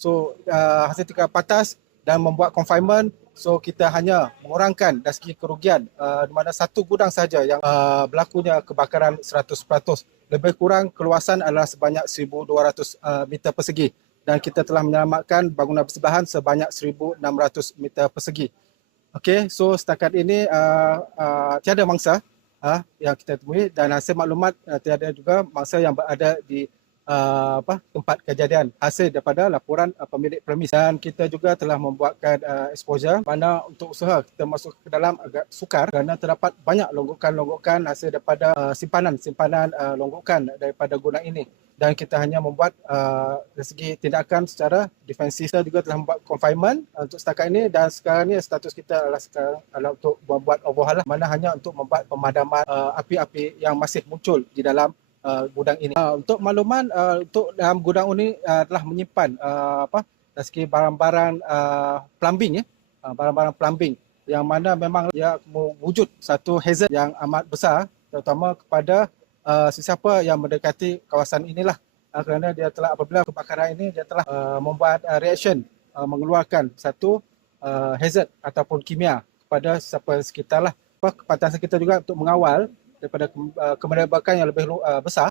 So uh, hasil tingkap patas dan membuat confinement so kita hanya mengurangkan dari segi kerugian uh, di mana satu gudang saja yang uh, berlakunya kebakaran 100%. Lebih kurang keluasan adalah sebanyak 1200 uh, meter persegi dan kita telah menyelamatkan bangunan bersebelahan sebanyak 1600 meter persegi. Okey, so setakat ini uh, uh, tiada mangsa uh, yang kita temui dan hasil maklumat uh, tiada juga mangsa yang berada di uh, apa tempat kejadian hasil daripada laporan uh, pemilik premis. Dan kita juga telah membuatkan uh, exposure mana untuk usaha kita masuk ke dalam agak sukar kerana terdapat banyak longgokan-longgokan hasil daripada uh, simpanan-simpanan uh, longgokan daripada gudang ini. Dan kita hanya membuat uh, dari segi tindakan secara defensif. Kita juga telah membuat confinement uh, untuk setakat ini. Dan sekarang ni status kita adalah sekarang adalah untuk membuat overhaul lah, mana hanya untuk membuat pemadaman uh, api-api yang masih muncul di dalam uh, gudang ini. Uh, untuk makluman uh, untuk dalam gudang ini uh, telah menyimpan uh, apa segi barang-barang uh, plumbing ya, uh, barang-barang plumbing yang mana memang ia wujud satu hazard yang amat besar terutama kepada uh, sesiapa yang mendekati kawasan inilah uh, kerana dia telah apabila kebakaran ini dia telah uh, membuat uh, reaction uh, mengeluarkan satu uh, hazard ataupun kimia kepada sesiapa sekitar lah. Kepatasan kita juga untuk mengawal daripada uh, kemerdekaan yang lebih uh, besar